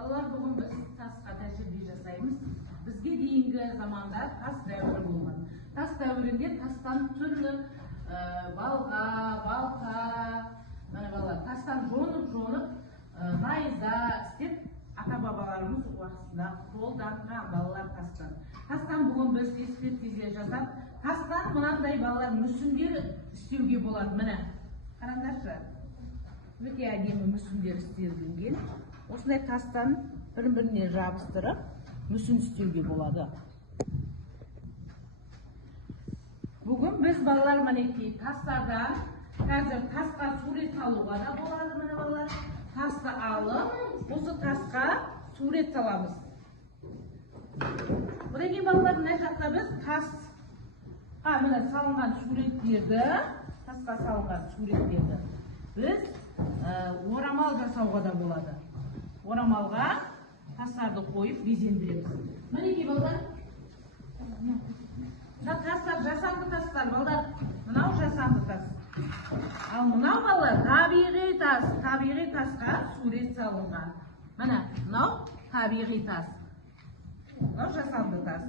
Балалар, бүгін біз тасқа тәжірибе жасаймыз. Бізге дейінгі заманда тас дәуірі болған. Тас дәуірінде тастан түрлі балға, балқа, тастан жонып, найза істеп, ата-бабаларымыз уақытында қолданған балалар тастан. Тастан бүгін біз экспертиза жасап, тастан мынандай балалар мүсіндер істеуге болады. Міне, қараңдаршы. Өте әдемі мүсіндер істелінген. Осындай тастан бір-біріне жабыстырып, мүсін істеуге болады. Бүгін біз балалар мінекей тастардан, қазір тасқа сурет салуға да болады, міне балалар. Тасты алып, осы тасқа сурет саламыз. Бұдан кейін балалар, мына жақта біз тасқа міне салынған суреттерді, біз орамал жасауға да болады. Орамалға тастарды қойып безендіреміз. Мінекей балалар, тастар жасанды тастар, балалар, мынау жасанды тас. Ал мынау балалар табиғи тасқа сурет салынған. Міне, мынау табиғи тас. Мынау жасанды тас.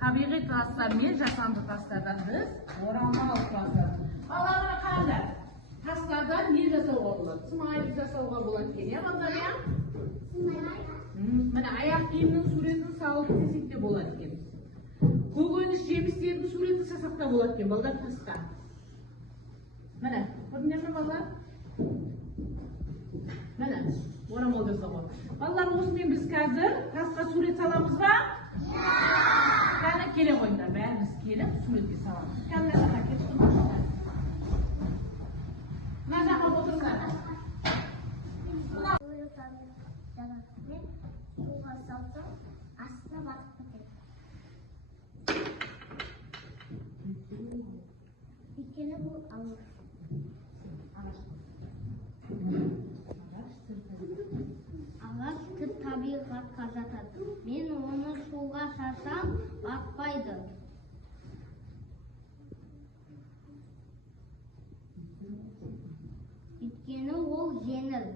Табиғи тастар мен жасанды тастардан біз орамал жасаймыз. Балаларға қараңдар. Тастардан не жасауға болады? Смайлик жасауға болады екен, иә балалар? Міне аяқ киімнің суретін салып десек те болады екен. Көкөніс жемістердің суретін жасап та болады екен, балалар, таста. Міне, көрдіңдер ме балалар? Міне, орамал жасауға. Балалар, осымен біз қазір тасқа сурет саламыз ба? Кәні келе қойыңдар, бәріміз келіп суретке саламыз. Кәні жаққа кетіп тұрмыз. Мына жаққа отырыңдар. Суға салсам, астына батып кетеді. Өйткені бұл ағаш. Ағаш тік табиғатқа жатады. Мен оны суға салсам, батпайды. Өйткені ол жеңіл.